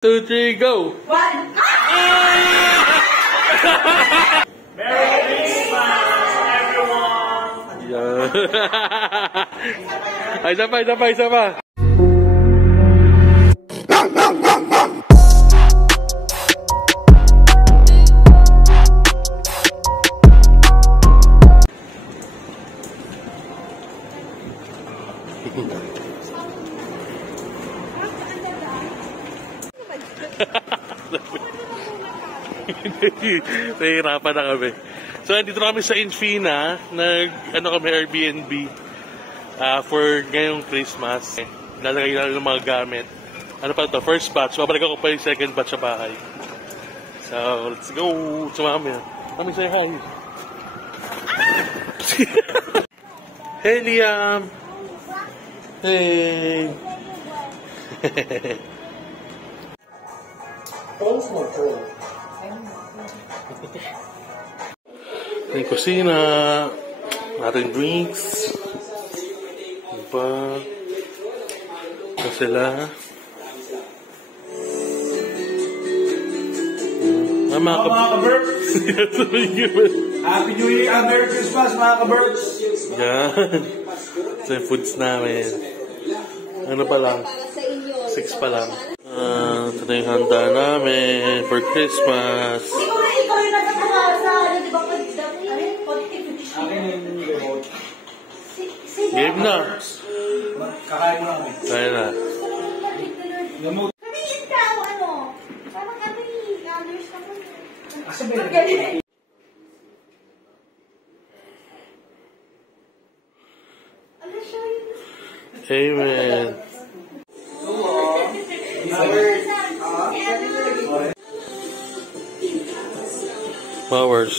2, 3, go! 1! Merry Christmas, everyone! Yeah. Ay, isa pa. Nahihirapan na kami. So, nandito na kami sa Infina. Kami Airbnb for ngayong Christmas. Lalagay na ng mga gamit. Ano pa ito? First batch. Babalik ako pa yung second batch sa bahay. So, let's go. Sumami na. Mami, say hi. Hey, Liam. Hey. Yung kusina, ating drinks, pa, ito sila. Mga ka-birds! Happy New Year and Merry Christmas, mga ka-birds! Yan. Ito yung foods namin. Ano pa lang? 6 pa lang. Ito na yung handa namin for Christmas. Ikaw yung nagkakawa sa, di ba, Game na. Kakain mo namin. Kaya na. Kamingin ka o ano? Parang kami, others ka mo. Ano siya yun? Amen. Flowers.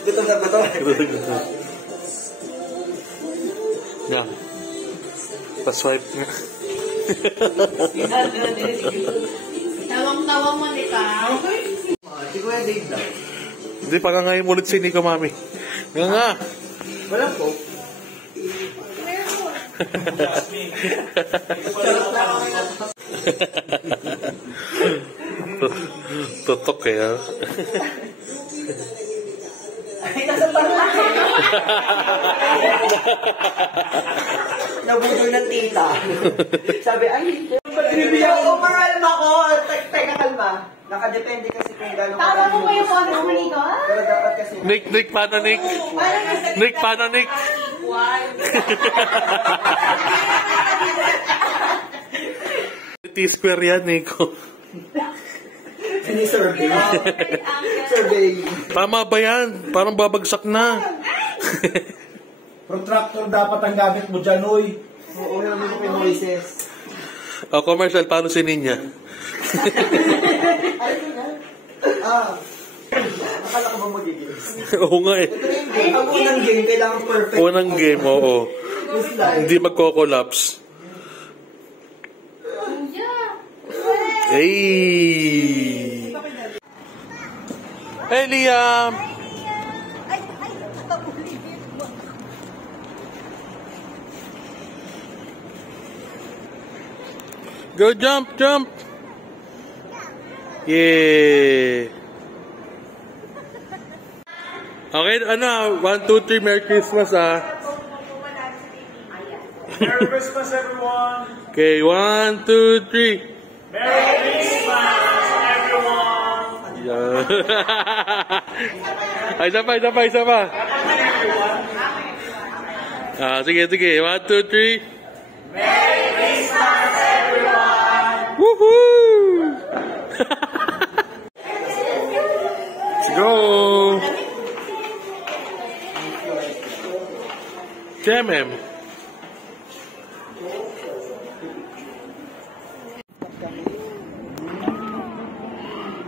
Gutom na ba ito? Yan. Pa-swipe nga. Tawang-tawang mo, di ka? Hindi ko yung date daw. Hindi, pagkangayim ulit si Nico, mami. Nga. Wala po. Tutok kaya. Ay, nasa parlake. Nabudol ng tita. Sabi, ay, Trivia ko, maralma ko. Teka, kalma. Nakadepende kasi kung gano'n Tama mo ba yung comment mo, Nico? Pero dapat kasi... Nick, paano Nick? Nick, paano Nick? T-square yan, Nico. Sini-survey. Survey. Tama ba yan? Parang babagsak na. Protractor dapat ang gamit mo dyan, oy. Oo, namin ko yung voices. O, commercial, paano si Ninya? Akala ko ba magiging? Oo nga eh. Ang unang game, kailangan perfect. Unang game, oo. Hindi magko-collapse. Hey! Hey, Liam! Go jump, jump! Yeah! Okay, ano, 1, 2, 3, Merry Christmas, ah. Merry Christmas, everyone! Okay, 1, 2, 3. Merry Christmas, everyone! Yeah. Ay, isa pa. Sige. 1, 2, 3. Merry Christmas, everyone! Woohoo! Let's go! Jamem.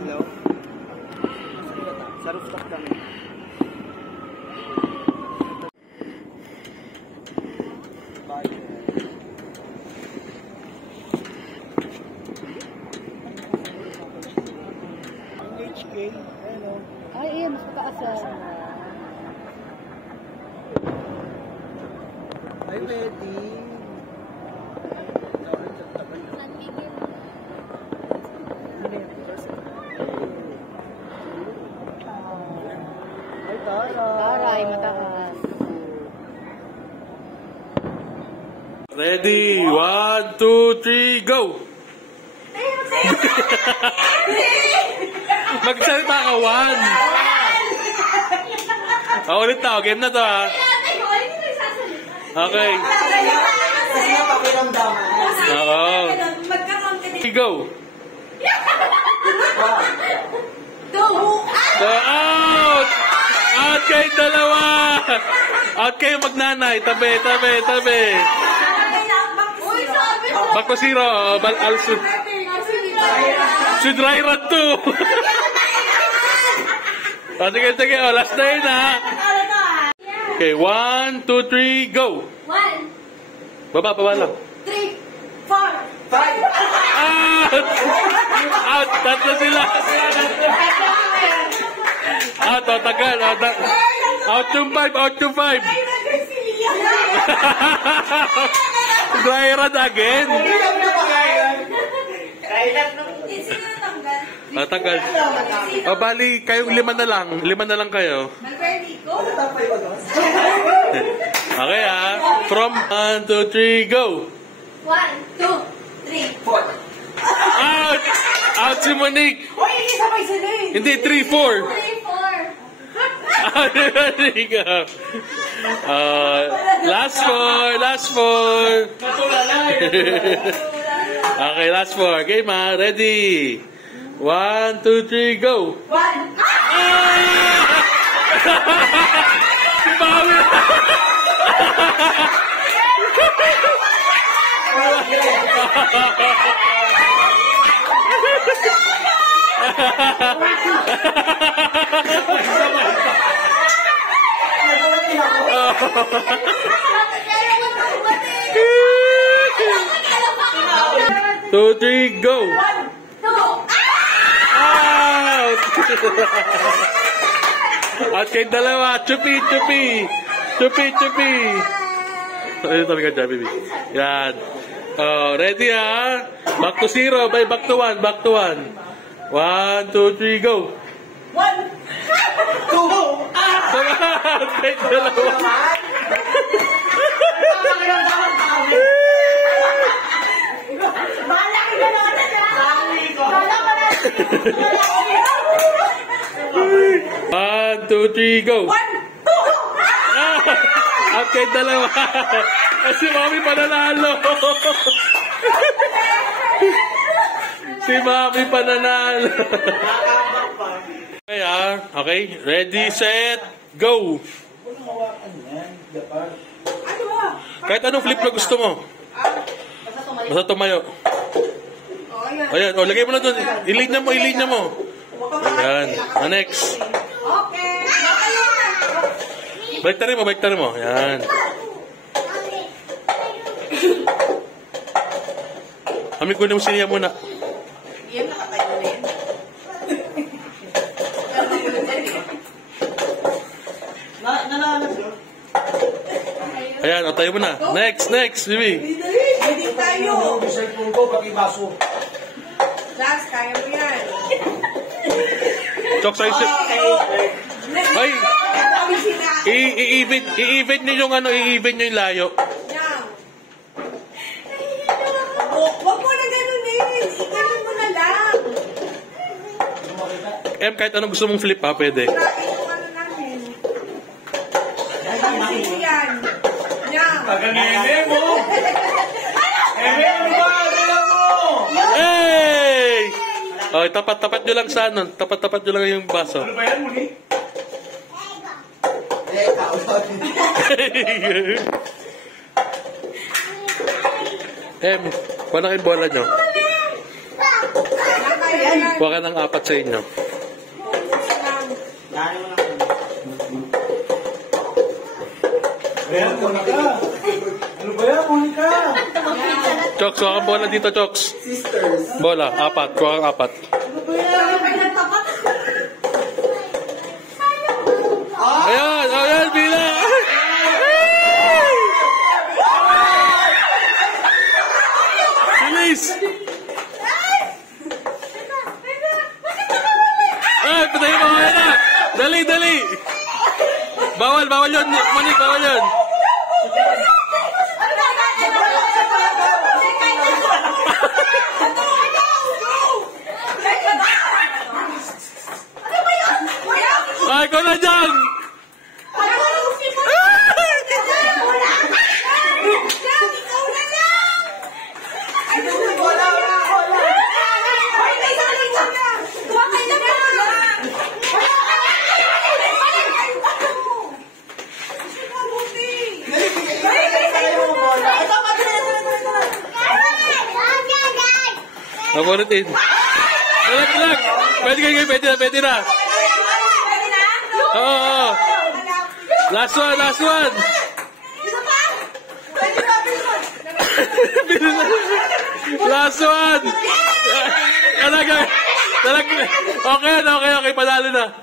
Hello? Sa rooftop kami. HK, ano? Ay, iya, mas mataas. Ay, ready. San Miguel. Ready? 1, 2, 3, go! Magsalita ka, 1. Ulit na, game na to ha. Okay. Kasi nga pakiramdaman. Oo. Go! Out! Out kayo dalawa! Out kayo magnanay. Tabi. Back to 0. Should dry run to. Sige. Last na yun ha. Okay, 1, 2, 3, go! 1, Baba lang. 3, 4, 5! Out! Tatlo sila! Out! Tagal! Out yung 5! Dry run again! Tagal. Bali, kayong 5 na lang. 5 na lang kayo. Okay ha. From 1, 2, 3, go! 1, 2, 3, 4. Out! Out si Monique! Hindi, 3, 4. 3, 4. Last 4. Okay, last 4. Game ha. Ready? 1, 2, 3, go! 1. Si Mami! Two, three, go! Out! At kay dalawa, chupi! Ayun talaga dyan, baby. Yan. Ready ha? Back to 0, back to 1. 1, 2, 3, go! 1, 2, Kay dalawa. One, two, three, go! 1, 2. At kay dalawa. Si Mami pananalo. Si Mami pananalo. Okay okay. Ready, set, go! Kahit anong flip na gusto mo. Basta tumayo. Ayan, lagay mo na doon. Ilinya mo. Ayan. Next. Okay. Baliktarin mo. Ayan. Kami kunin mo siniya muna. Yan, nakatayo na yan. Ayan, tayo mo na. Next, Bibi. Hindi tayo. Cellphone ko, pati baso. Last, kaya mo yan. Chok sa isip. Ay! I-event nyo yung layo. Huwag mo na ganun eh. Ganun mo na lang. Kahit anong gusto mong flip ha, pwede. Try yung ano namin. Tapos yan. Yan. Taga-nene mo! Ano ba? Alam mo! Hey! Okay, tapat nyo lang sa ano. Tapat nyo lang yung baso. Ano ba yan, Muni? Kuha na kayong bola nyo. Kuha ka ng 4 sa inyo. Ayan, Monica. Ano ba yan, Monica? Choks, kuha kang bola dito, Choks. Bola, 4. Kuha kang 4. Ayan, bilang! Bilis! Ay, patayin mo na! Dali! Bawal yun, Monique, bawal yun! Papunutin. Dalag. Pwede na. Pwede na? Oo. Last one. Isa pa? Pwede ba? Last one. Dalag. Okay. Panalo na.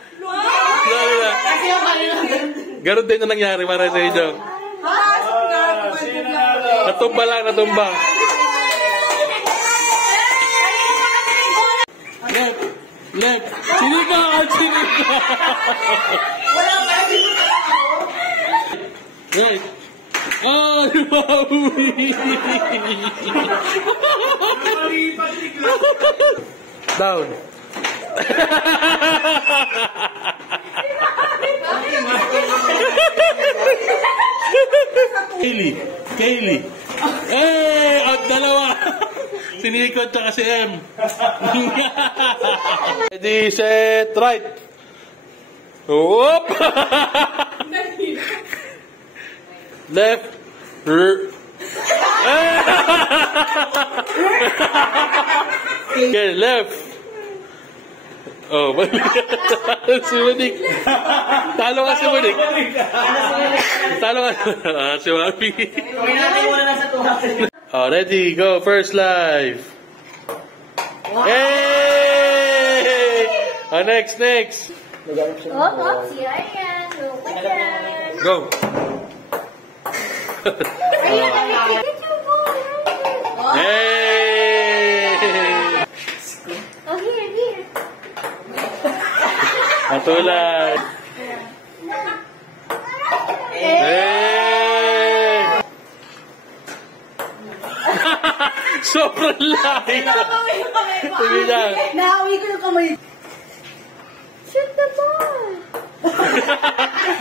Ganun din na nangyari para sa inyo. Natumba lang. Left. Sinika. Wait. Oh, down. Kaylee. Out dalawa. Sinikot tsaka si M. Ready, set, right. Whoop! Left. Okay, left. Oh, balik. Si Manik. Talo ka si Manik. Si Mami. Oh, ready, go. First live. Hey! Oh, next. Oops, here I am. Look again. Go. Hey! Oh, here. Matulad. Hey! Sobrang lahi. Sige lang. Naawi ko yung kamay. Shoot the ball.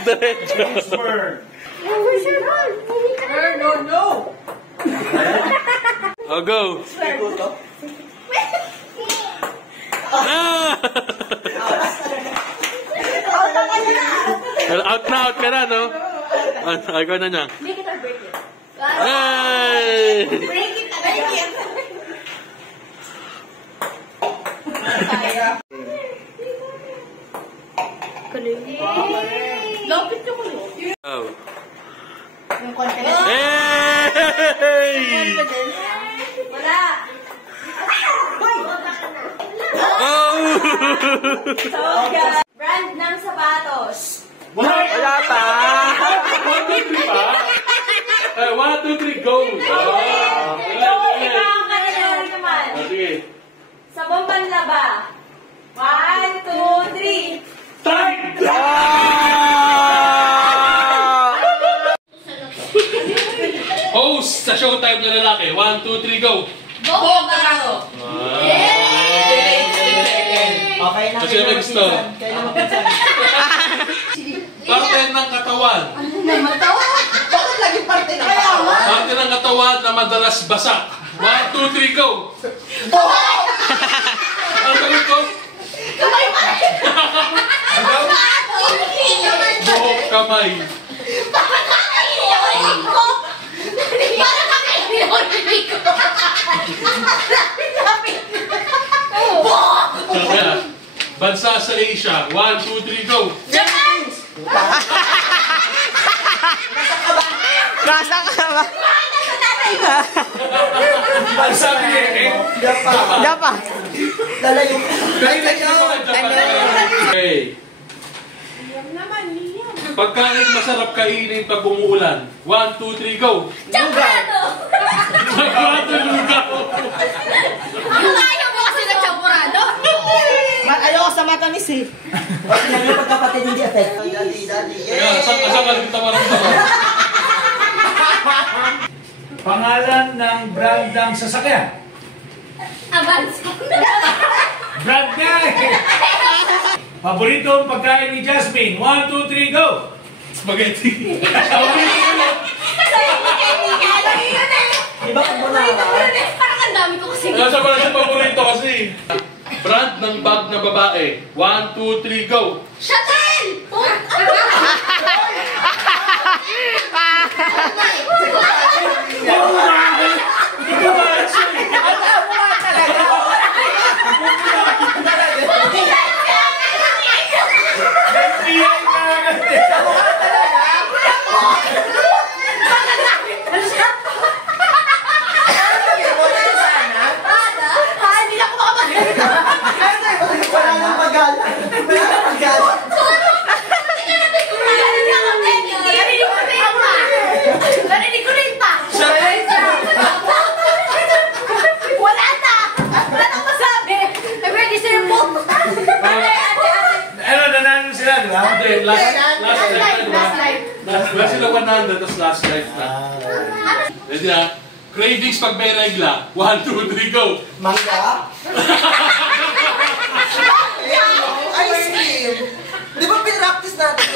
Diretso. Where's your ball? No. Oh, go. Out ka na, no? Ako na niya. Make it or break it. Hey! Break it. Lapit ko mo. Oh. Yung confidence. Hey! Wala. Oh! Brand ng sapatos. Wala pa. 1, 2, 3, go! Ikaw ang kanilari naman. Sige. Sa Bombanlaba. 1, 2, 3. Time! Host sa showtime na lalaki. 1, 2, 3, go! Buhok Barako. Okay na. Kasi may gusto. Parte ng katawan. Bakit lagi parte na katawan? Parte ng katawan na madalas basak. 1, 2, 3, go! Ang sagot ko? Buhok kamay. Kaya, bansa sa Asia. 1, 2, 3, go! Japan! Nasa ka ba? Ang sabi niya eh. Dapa. Lalayo. Okay. Pagkain masarap kainin pag umuulan. 1, 2, 3, go! Champurado! Champurado, lugaw! Ang ayaw mo kasi ng champurado? Ayoko sa matamis eh. Huwag lang yung pagkapatid hindi effect. Daddy. Kaya, saan ka rin tawa-tawa? Pangalan ng brand ng sasakyan. Avance. Brand nga eh. Paboritong pagkain ni Jasmine. 1, 2, 3, go! Spaghetti. Iba kung muna Parang ang dami ko kasi. Nasa pala siya paborito kasi. Brand ng bag na babae. 1, 2, 3, go! Chanel! Ito ba? 100, tapos last life na. Ready na? Cravings pag may regla. 1, 2, 3, go! Mangga? Ice cream! Di ba pinractice natin?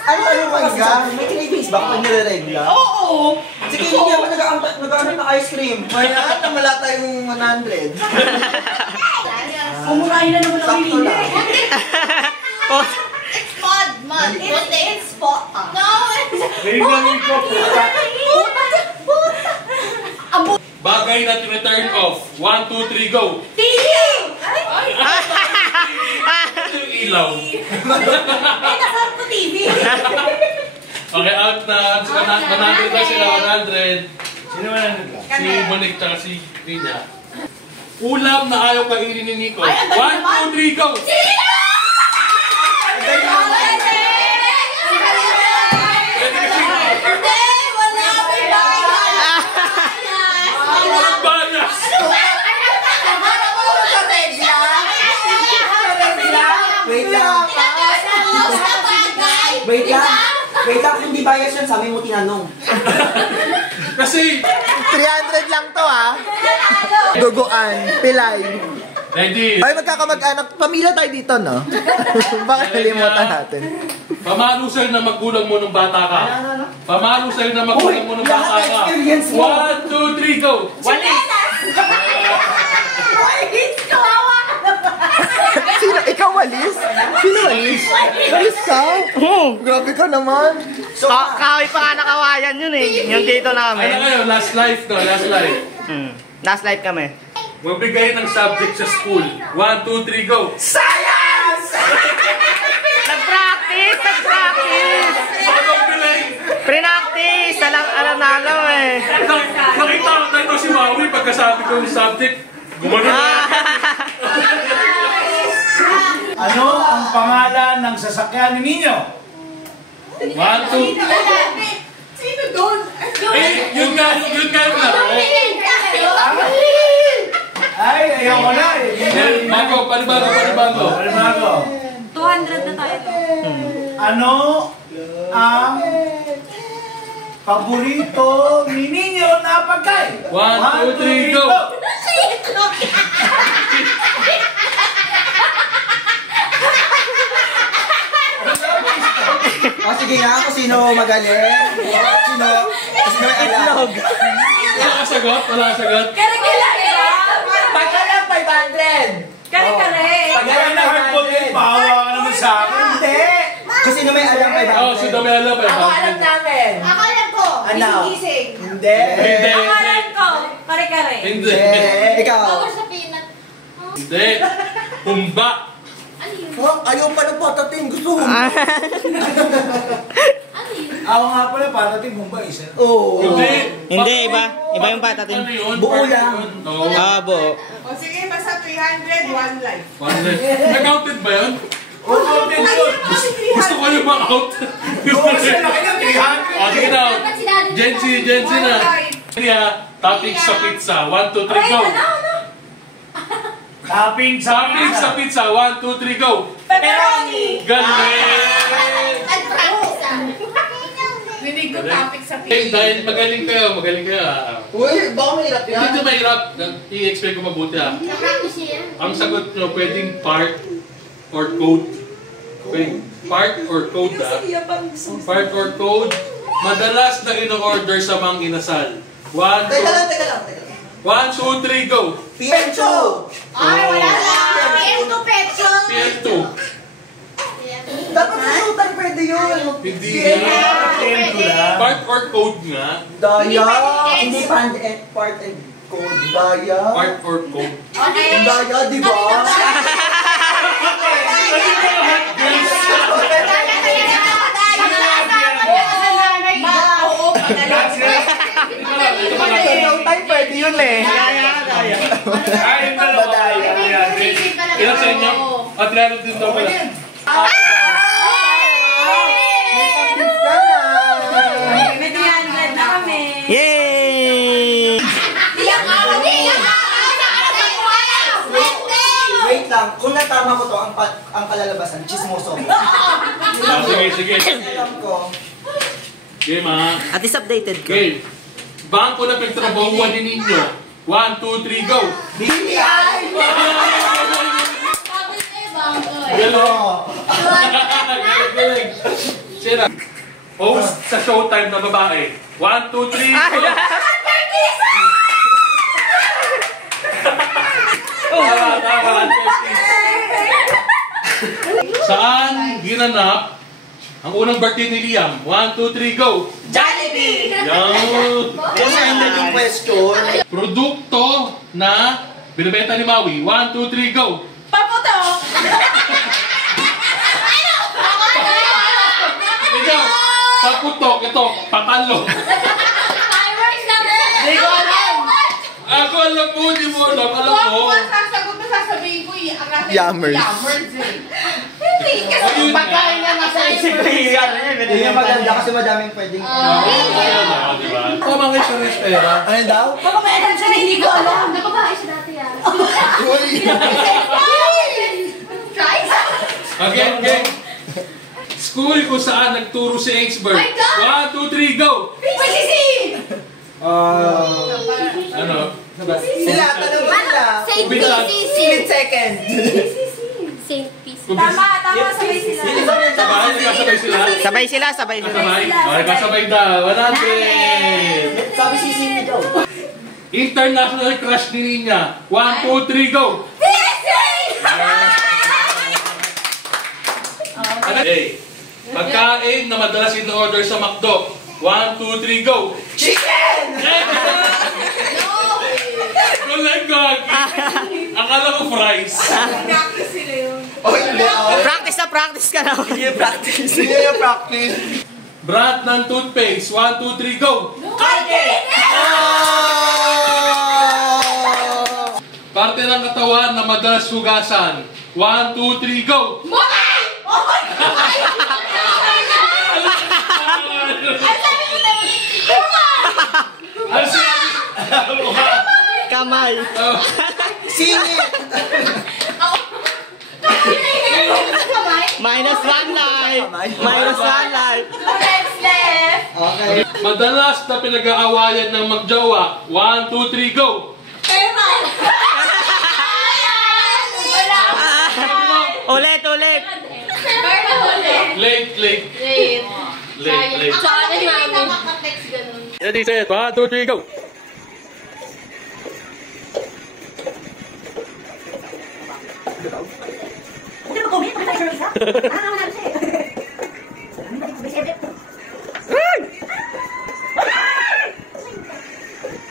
Ano mangga? May cravings ba kung nire-regla? Oo! Sige, hindi ako nag-aanap na ice cream. Kaya namala tayong 100. Kumurahin na naman ang Sakto hindi. lang. It's mud. It's pot. No, Gawin ko. Bagay na return off. 1, 2, 3, go! TV! Ito yung ilaw. Ay, nasarap ko TV. Okay, out na. 100 na sila, 100. Sino man ang nagla? Si Monique tsaka si Rina. Ulam na ayaw kainin ni Nico. 1, Ay, ang galing 2, 3, go! Bias! Wait lang. Wait lang, kung di bias yan, sabi mo tinanong. Kasi, 300 lang to ah. Duguan, pilay. ready. Ay, magkakamag-anak. Pamilya tayo dito, no? Bakit nalimutan natin? Pamalo sa'yo na magulang mo nung bata ka. Pamalo sa'yo na magulang mo nung bata lahat ka. experience mo. 1, 2, 3, go! Sino? Ikaw walis? Sino walis? Walis ka? Grabe ka naman. So, Kahoy pa nga nakawayan yun eh. Yung dito Ano namin. kayo? Last life no? Last life. Last life kami. Magbigay ng subject sa school. 1, 2, 3, go! science! Nag-practice! Nag-practice! Bakit piling? Pre-practice! Alam na alam eh. Nakita ko tayo si Maui pagkasabi ko yung subject. Gumano na. Ano ang pangalan ng sasakyan ni Ninyo? 1, 2. Sino doon? Eh, yun nga yung laro. Ay, ayaw ko na eh. Bago, panibago. Palimago. 200 na tayo. Ano ang paborito ni Ninyo na pagkain? 1, 2, 3, go! O sige nga, kung sino magaling. Sino may alam. Wala ka sagot? Wala ka sagot? Kare-kare! Pagkalang 500! Kare-kare! Kaya na hardball din, pahawa ka naman sa akin. Hindi! Kung sino may alam 500. Oo, si Domelo ba? Ako alam namin. Ako alam ko. Ano? Gising-gising. Hindi. Hindi. Ang alam ko, kare-kare. Hindi. Ikaw. Bawal sa peanut. Hindi. Humba. Ano yun? Ayaw pa ng patating. Gusto mo. Ano yun? Ako nga pala, parating mo ba isa? Oo. Hindi. Hindi, iba. Iba yung patatin. Ano yun? Buo lang. Oo. Buo. O sige, basta 300, one life. Nag-outed ba yun? Oo, din yun. Gusto ko yung ma-out. Oo, kasi laki ng 300. O, sige na. Dapat si Daddy. Jensi na. Kaya, topping sa pizza. 1, 2, 3, go. Topping sa Topping sa pizza. 1, 2, 3, go. Pepperoni! Galing! Nag-practice ah. Rinig ko topic sa Eh, dahil magaling kayo. Uy, baka mahirap yan. Hindi ito mahirap. I-expect ko mabuti ah. Nag-practice siya. Ang sagot nyo, pwedeng part or code. Pwedeng part or code ah. Part or code. Madalas na in-order sa mga inasal. 1, 2, Teka lang. 1, 2, 3, go! Piencho! Ay, wala lang. Pesto, pesto. PN2. Dapat sa sultan pwede yun. Hindi Pwede. part or code nga. Daya. Hindi part and code. Daya. Part or code. Okay. Daya, di ba? Oo, Sultan pwede yun eh. Ay, yung dalawa. Ilan sa inyo? At lalo din daw pala. May 300 na kami. Yay! Wait lang. Kung natama ko ang kalalabasan, chismoso. Sige. Alam ko. Game ha. At least updated ko. Game. Bangko na pagtrabahuan din ninyo. 1, 2, 3, go! BPI! Galing. Sino? Host sa Showtime na babae. 1, 2, 3, go! Tama. Saan ginanap ang unang birthday ni Liam? 1, 2, 3, go! Jollibee! Yan! Kung saan yung question? Produkto na binibenta ni Maui. 1, 2, 3, go! Paputo! Ikaw! Paputok! Ito! Patalo! Fireworks naman! Hindi ko alam. Ako alam mo! Di mo alam! Alam mo! Kung ako sasagot na sasabihin ko, ang natin Yummers. Yummers eh. Hindi, kasi Ayun pagkain na nasa isip ko. Hindi nga maganda kasi madaming pwedeng... Diba? Tama kayo sa restera. Ano daw? Baka may alam siya na hindi ko alam. Nababae siya dati yan. Again, gang! School kung saan nagturo si Ainsberg. My God! 1, 2, 3, go! Ano? Sila, tanong mo sila. Saint Umpisa. PCC. Split second. Saint PCC. Tama, sabay sila. Sabay? Nagkasabay sila? Sabay sila. Sabay? Okay, kasabay daw. 100! Sabi si Cindy daw. International crush ni Ninya. 1, 2, 3, go! Ano? Hey, pagkain na madalas in-order sa McDo. 1, 2, 3, go! Chicken! Walang gagi. Akala ko fries. Practice sila yun. Oh, hindi. Practice ka na. Hindi yung practice. Hindi yung practice. Brand ng toothpaste. 1, 2, 3, go! Parte ng katawan na madalas hugasan. 1, 2, 3, go! Ano sinabi? Kamay. Singit! Minus 1 life. Minus 1 life. Next left. Okay. Madalas na pinag-aawayan ng magjowa. 1, 2, 3, go! Pero, Ulit. Late. Sana namin. Nakaka-text ganun. Ready, set. 1, 2, 3, go!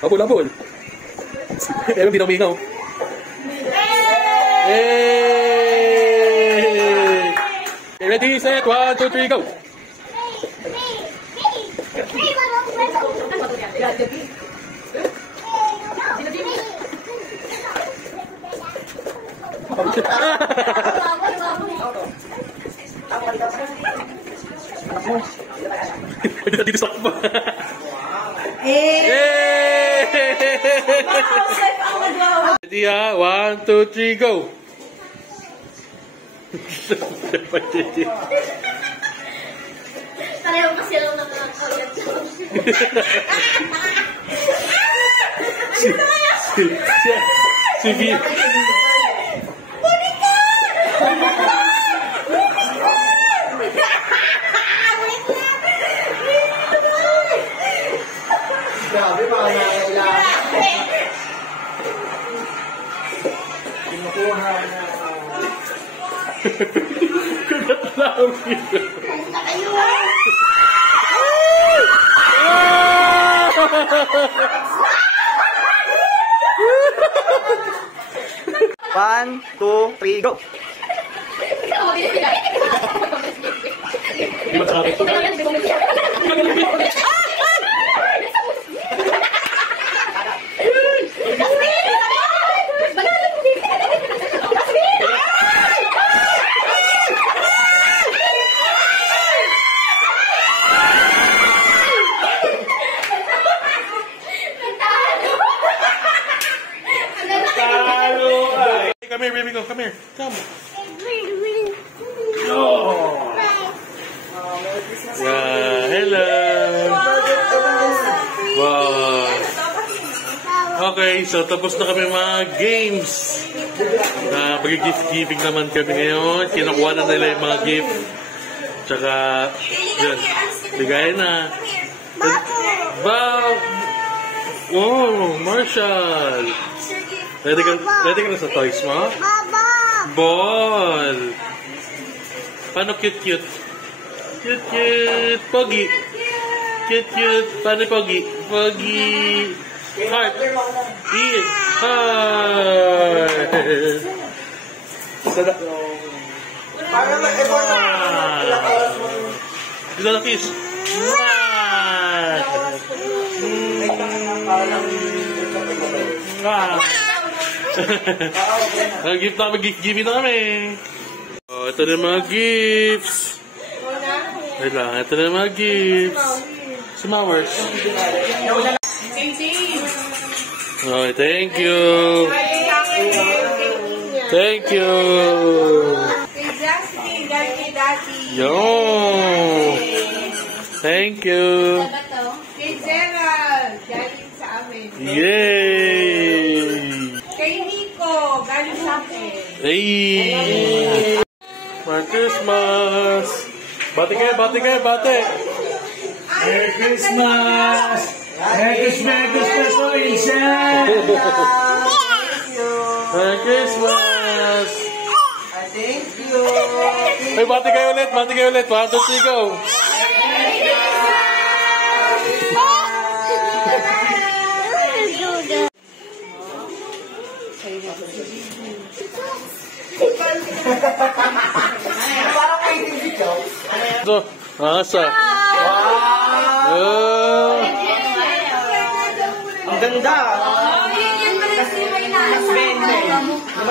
Labol. Pero hindi na umingaw. Hey! Ready, set. 1, 2, 3, go! Dito sa pa. Ready ha? 1, 2, 3, go! Pareho kasi lang nakakawit. Sige. Grabe, mga nangailangan. Kinukuha na. One, two, three, go! Di ba sa akin? Come here, baby, go. Come here. Come. Okay, so tapos na kami mga games. Pag-gift giving naman kami ngayon. Kinukuha na nila yung mga gift. Tsaka, yun, bigayin na. Wow! Oh, Marshall! Ready ka na sa toys mo? Ball! Paano cute-cute? Cute-cute! Pogi! Cute-cute! Paano pogi? Pogi! Heart! Eat! Heart! Sada. Ito na kiss. Gift na kami, gift na kami. Oh, ito na mga gifts. Wait lang, ito na mga gifts. Smowers. Oh, thank you. Thank you. Kay Jasmine, galing kay Daddy. Yo. Thank you. Kay Gerald, galing sa amin. Yay. Kay Nico, galing sa amin. Hey. Merry Christmas. Bati kayo, bati kayo, bati. Merry Christmas! Merry Christmas, oh, Insan! Merry Christmas. Thank you. Hey, bati kayo ulit, bati kayo ulit. 1, 2, 3, go. Parang may video. So, asa. Oh. Ang ganda.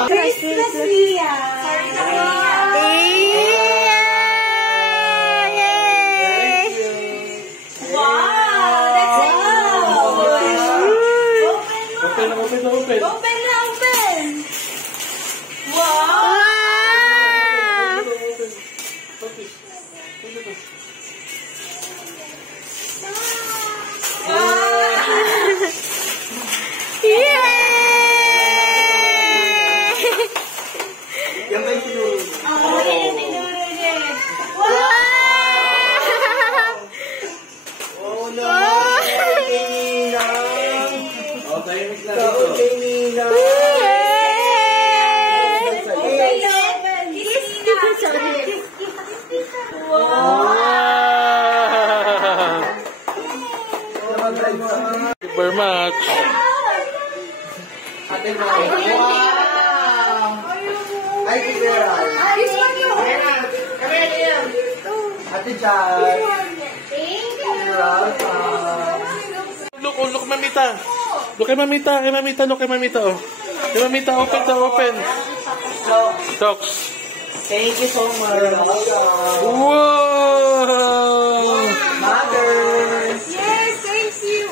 Christmas Ria. Wow, that's Open, open, open. Open na, open. Wow. Yan ba yung sinuro? Oh no! Okay, Nina! Okay, Nina! Thank you very much. Ate mo. Wow! Ay, Gerald. This one yun. Ate Jai. Gerald. Look, mamita. Look kay mamita, look kay mamita, oh. Kay mamita, open to, open. Talks. Thank you so much. Wow! Mother. Yes, thank you.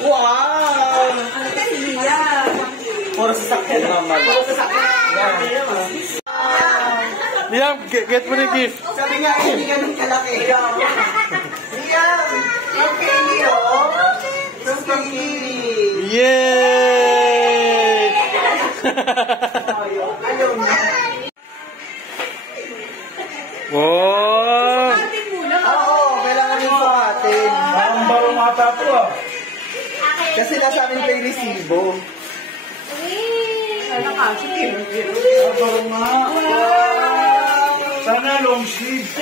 Wow! Puro sasakyan naman. Puro sasakyan. Liam, get mo na yung gift. Sabi nga, hindi ganun kalaki. Liam! From Kili, oh! From Kili! Yay! Ayaw na. Oh! Oo, kailangan yung sukatin. Parang barong mata po, ah. Kasi nasa amin pa yung resibo. Barong nga. Sana long sleeve.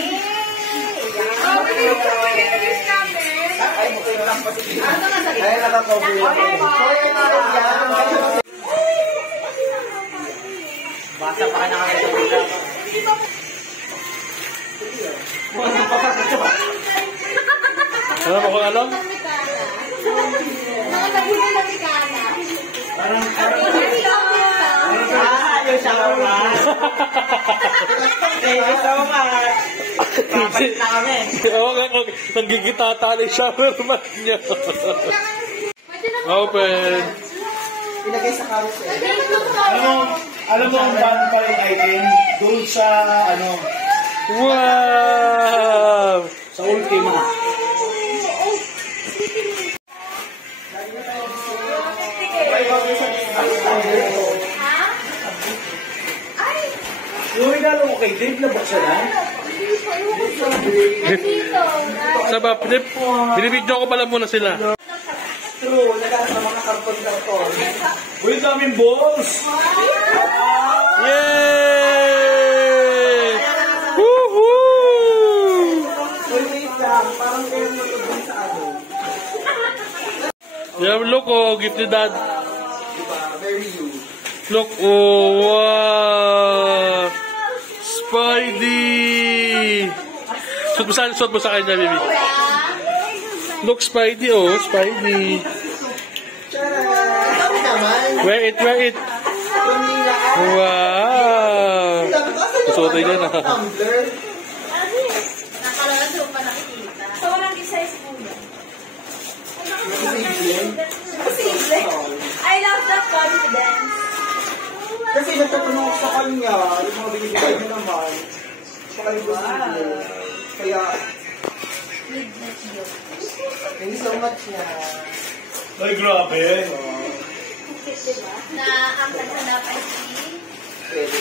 Ay, nakakover yun. So, yan nga rin yan. Basta pa ka na kami sa pila. Ano mo kung ano? Yung shower. Thank you so much. Papalit na kami. Oo nga, nagigitata na yung showerman niya. Open. Ilagay sa carousel. Alam mo ang bago pa rin item doon sa, Wow! sa Ultima. Dave na buksan na? Nandito. Saba, binibidyo ko pala muna sila. True, nagkasama ka karton-karton. Uy, daming balls! Yay! Woohoo! Uy, wait lang. Parang kayo matubong sa ano. Yeah, look, oh, gift ni Dad. Diba? Very you. Look, oh, wow! Spidey! Suot mo sa kanya, baby. Look, Spidey, oh, Spidey. Dami naman. Wear it, wear it. Wow! Susuotin niya na. Tumbler. Nakalalas yung pa nakikita. So, walang size po yan. Simple. Posible. I love that confidence. Kasi nagtatanong ako sa kanya, yung mga binibigay niya naman. Saka yung posible. Kaya, thank you so much na. Ay, grabe. Na ang kasanapan Pwede.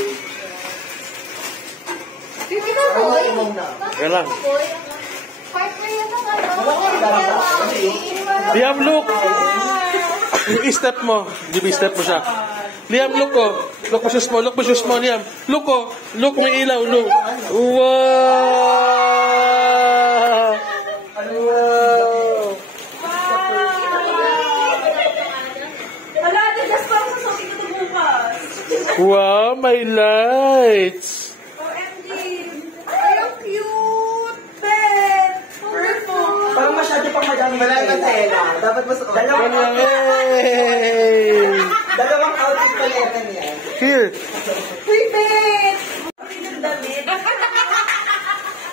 Pipi na Ano boy. ibang na? Kaya lang. Boy. Partner yan ang ano. Liam, look! Yung i-step mo. Di ba i-step mo siya? Liam, look, oh. Look mo shoes mo, Liam. Look, oh. Look, may ilaw, look. Wow! Wow! Wala, just parang susukin ko ito bukas. Wow, may lights! OMG. Ay, ang cute! Ben! Purple! Parang masyado pang madami. Wala na tela. Dapat mas... Dalawang outfit pa yan yan. Here! Uy, Ben! Ang ng damit.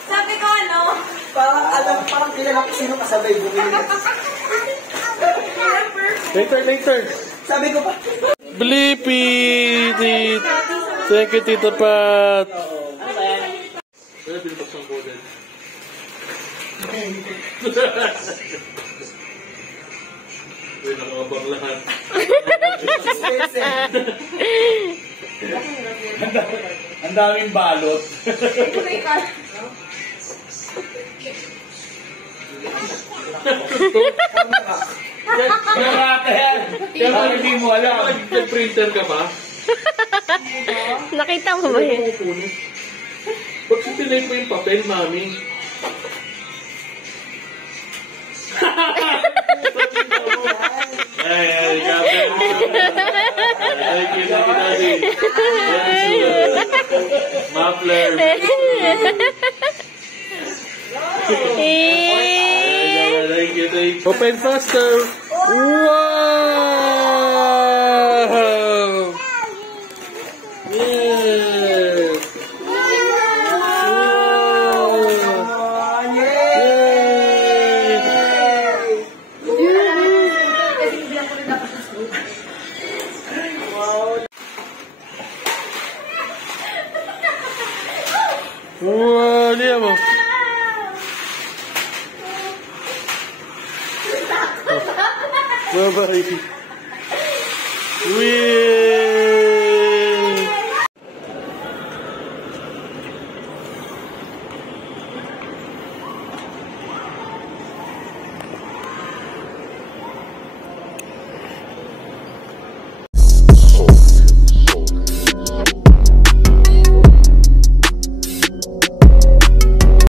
Sabi ko, ano? Parang kilala ko sino kasabay bumili. Later. Sabi ko pa. Blippi! Thank you, Tito Pat! Wala binabas ng golden. Uy, nakakabang lahat. Ang daming balot. Narata yan. Kaya hindi mo alam. Nag-printer ka ba? Nakita mo ba yun? Ba't sinilay mo yung papel, mami? Ay, kapel mo. Thank you, Daddy. Muffler. Thank you. Open faster. Wow! Yes! Wow, lihat mo. Bye-bye. Whee!